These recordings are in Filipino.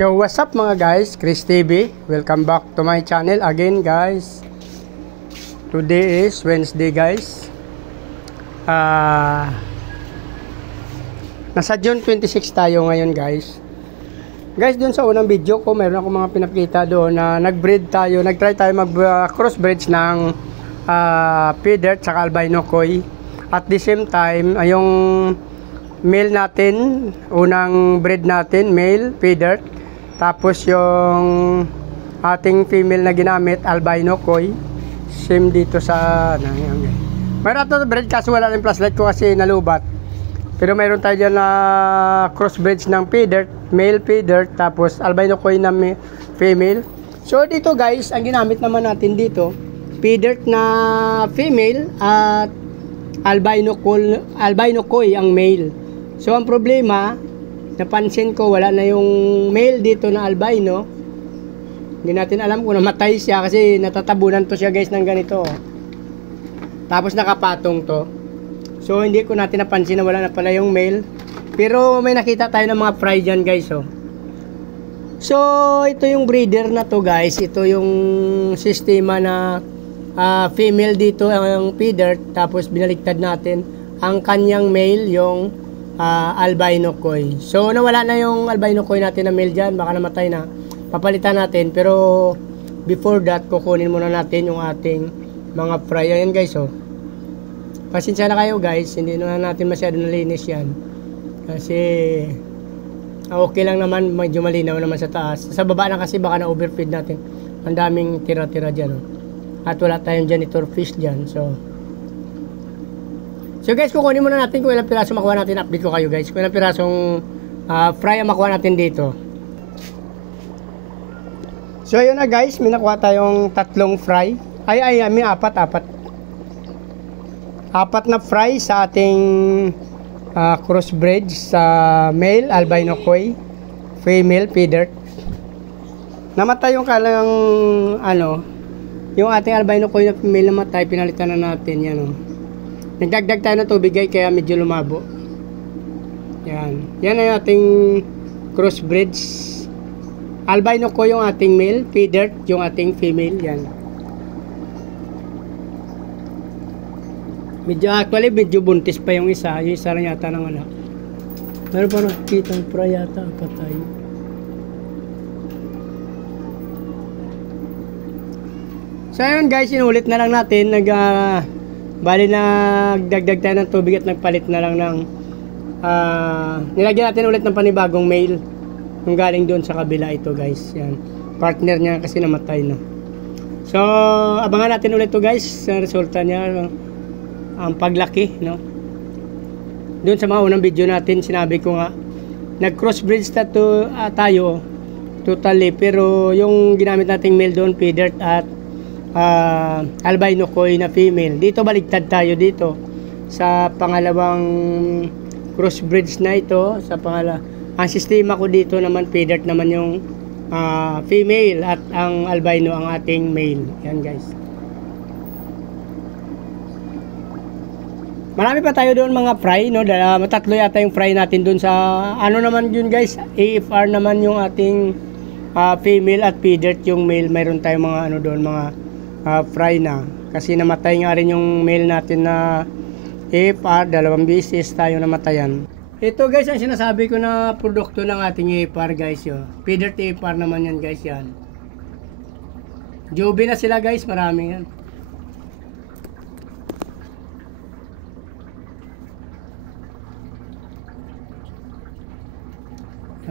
Yo, what's up mga guys? Chris TV. Welcome back to my channel again guys. Today is Wednesday guys. Nasa June 26 tayo ngayon guys. Guys, dun sa unang video ko, meron ako mga pinakita doon na nag-breed tayo. Nag-try tayo mag-crossbreeds ng P-Dirt sa albino koi. At the same time, yung male natin, unang breed natin, male P-Dirt. Tapos yung ating female na ginamit, albino koi, same dito sa mayroon ito breed kaso wala rin flashlight ko kasi nalubat. Pero mayroon tayo dyan na crossbreeds ng P-Dirt, male P-Dirt, tapos albino koi na female. So dito guys, ang ginamit naman natin dito, P-Dirt na female at albino koi ang male. So ang problema, napansin ko wala na yung male dito na albino. Hindi natin alam kung namatay siya kasi natatabunan to siya guys ng ganito. Tapos nakapatong to. So hindi ko natin napansin na wala na pala yung male. Pero may nakita tayo ng mga fry dyan guys. So ito yung breeder na to guys. Ito yung sistema na female dito ang P-Dirt. Tapos binaliktad natin ang kanyang male yung albino koi. So nawala na yung albino koi natin na male dyan, baka namatay na, papalitan natin. Pero before that, kukunin muna natin yung ating mga fry. Ayan guys, pasensya na kayo guys, hindi na natin masyado nalinis yan kasi okay lang naman, medyo malinaw naman sa taas. Sa baba na kasi baka na overfeed natin, ang daming tira-tira dyan at wala tayong janitor fish dyan. So guys, kukunin muna natin kung ilang piraso makuha natin. Update ko kayo guys kung ilang pirasong fry ang makuha natin dito. So ayun na guys, may nakuha tayong tatlong fry. May apat na fry sa ating crossbreed sa male albino koi, female P-Dirt. Namatay yung kalang yung ating albino koi na female namatay, pinalitan na natin yan Nagdagdag tayo ng tubig kaya medyo lumabo. Yan ay ating crossbreeds. Albino ko yung ating male, P-Dirt yung ating female. Yan. Medyo buntis pa yung isa. Yung isa lang yata ng anak. Meron pa nakikita ng pra yata. Patay. So ayun guys, inulit na lang natin. Bali nagdagdag tayo ng tubig at nagpalit na lang ng nilagyan natin ulit ng panibagong male yung galing doon sa kabila. Ito guys, yan partner niya kasi namatay na. So abangan natin ulit to guys sa resulta niya, ang paglaki doon sa mga unang video natin. Sinabi ko nga nag crossbreeds tayo totally, pero yung ginamit nating male doon P-Dirt at albino koi na female. Dito baligtad tayo dito sa pangalawang crossbreeds na ito. Ang sistema ko dito naman P-Dirt naman yung female at ang albino ang ating male. Yan guys. Marami pa tayo doon mga fry matatlo yata yung fry natin doon sa naman yun guys, AFR naman yung ating female at P-Dirt yung male. Mayroon tayong mga doon mga fry na kasi namatay nga rin yung male natin na AFR, 2 beses tayo namatayan. Ito guys ang sinasabi ko na produkto ng ating AFR guys. P-Dirt AFR naman yan guys. Yan Joby na sila guys, marami yan.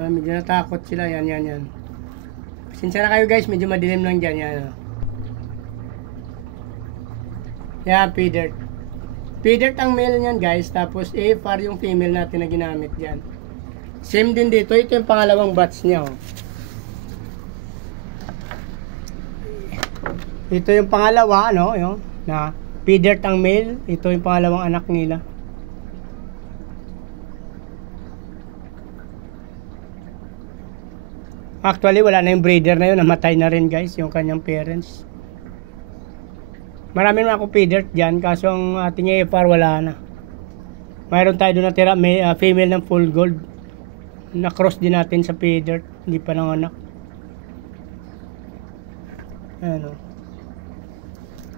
Medyo natakot sila. Yan pasensya na kayo guys, medyo madilim lang dyan. Yan, P-Dirt. P-Dirt ang male niyan guys, tapos AFR yung female natin na ginamit dyan. Same din dito, ito yung pangalawang batch niya. Ito yung pangalawa, na P-Dirt ang male, ito yung pangalawang anak nila. Actually, wala na yung breeder na yun, namatay na rin guys, yung kanyang parents. Marami na ako P-Dirt dyan, kaso ang ating AFR wala na. Mayroon tayo doon natira, may female ng full gold. Na-cross din natin sa pay dirt. Hindi pa nanganak. Ayan o.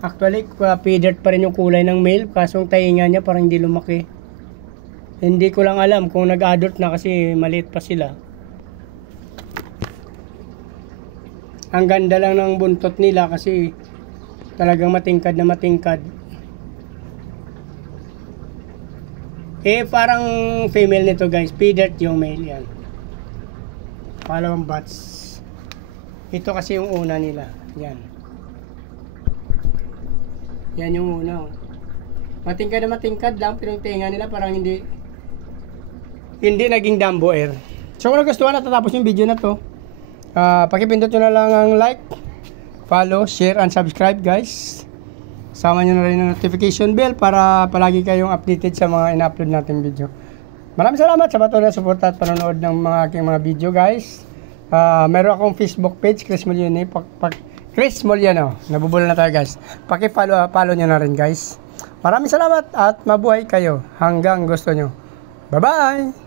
Actually, pay dirt pa rin yung kulay ng male. Kaso ang tainga niya parang hindi lumaki. Hindi ko lang alam kung nag-adult na kasi maliit pa sila. Ang ganda lang ng buntot nila kasi talagang matingkad na matingkad. Parang female nito guys. Pay dirt yung male yan. Pangalawang batch. Ito kasi yung una nila. Yan. Yan yung una. Matingkad na matingkad lang. Pero yung tenga nila parang hindi naging Dumbo Air. So kung nagustuhan na tatapos yung video na to, pakipindot nyo na lang ang like, follow, share, and subscribe guys. Sama nyo na rin ang notification bell para palagi kayong updated sa mga ina-upload natin video. Maraming salamat sa patuloy na suporta at panonood ng mga aking mga video guys. Meron akong Facebook page, Chris Molyano. Chris Molyano. Nabubula na tayo guys. Paki-follow nyo na rin guys. Maraming salamat at mabuhay kayo hanggang gusto nyo. Bye-bye!